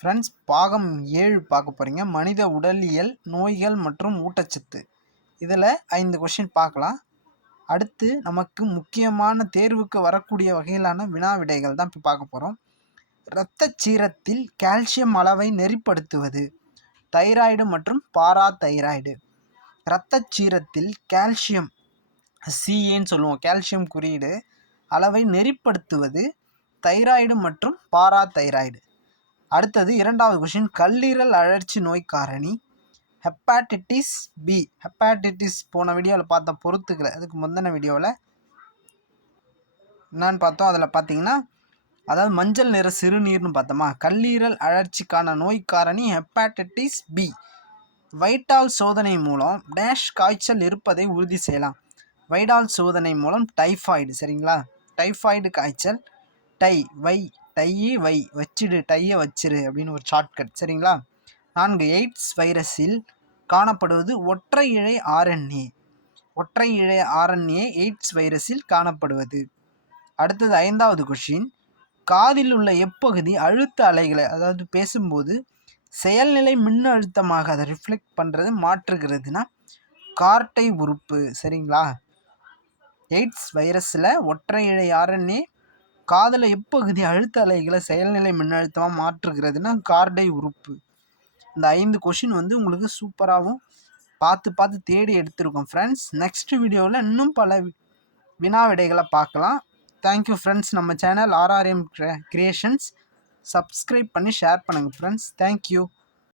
Friends, பாகம் 7 பார்க்க போகிறீங்க. மனித உடலியல், நோய்கள் மற்றும் ஊட்டச்சத்து. இதில் 5 கொஷின் பார்க்கலாம். அடுத்து நமக்கு முக்கியமான தேர்வுக்கு வரக்கூடிய வகையிலான வினா விடைகள் தான் இப்போ பார்க்க போகிறோம். இரத்தச் சீரத்தில் கால்சியம் அளவை நெறிப்படுத்துவது தைராய்டு மற்றும் பாராதைராய்டு. இரத்தச் சீரத்தில் கால்சியம் சிஏன்னு சொல்லுவோம், கால்சியம் குறியீடு அளவை நெறிப்படுத்துவது தைராய்டு மற்றும் பாராதைராய்டு. அடுத்தது 2வது கொஷின், கல்லீரல் அழற்சி நோய் காரணி ஹெப்பாட்டிட்டிஸ் பி. ஹெப்பாட்டிட்டிஸ் போன வீடியோவில் பார்த்த பொறுத்துக்கல, அதுக்கு முந்தின வீடியோவில் என்னன்னு பார்த்தோம். அதில் பார்த்தீங்கன்னா, அதாவது மஞ்சள் நிற சிறுநீர்னு பார்த்தோமா. கல்லீரல் அழற்சிக்கான நோய் காரணி ஹெப்பாட்டிட்டிஸ் பி. வைட்டால் சோதனை மூலம் டேஷ் காய்ச்சல் இருப்பதை உறுதி செய்யலாம். வைடால் சோதனை மூலம் டைஃபாய்டு. சரிங்களா, டைஃபாய்டு காய்ச்சல். டையை வை வச்சிடு, டையை வச்சிரு அப்படின்னு ஒரு ஷார்ட்கட். சரிங்களா. 4 எய்ட்ஸ் வைரஸில் காணப்படுவது ஒற்றை இழை ஆர்என்ஏ. ஒற்றை இழை ஆர்என்ஏ எய்ட்ஸ் வைரஸில் காணப்படுவது. அடுத்தது 5வது கொஷின், காதில் உள்ள எப்பகுதி அழுத்த அலைகளை, அதாவது பேசும்போது செயல்நிலை மின்னழுத்தமாக அதை ரிஃப்ளெக்ட் பண்ணுறது மாற்றுகிறதுனா கார்டை உறுப்பு. சரிங்களா. எய்ட்ஸ் வைரஸில் ஒற்றை இழை ஆர்என்ஏ காதில் எப்பகுதி அழுத்த அலைகளை செயல்நிலை மின்னழுத்தமாக மாற்றுகிறதுனா கார்டை உறுப்பு. இந்த 5 கொஷின் உங்களுக்கு சூப்பராகவும் பார்த்து தேடி எடுத்திருக்கோம் ஃப்ரெண்ட்ஸ். நெக்ஸ்ட் வீடியோவில் இன்னும் பல வினா விடைகளை பார்க்கலாம். Thank you friends. நம்ம சேனல் RRM கிரியேஷன்ஸ் சப்ஸ்கிரைப் பண்ணி ஷேர் பண்ணுங்கள் ஃப்ரெண்ட்ஸ். தேங்க்யூ.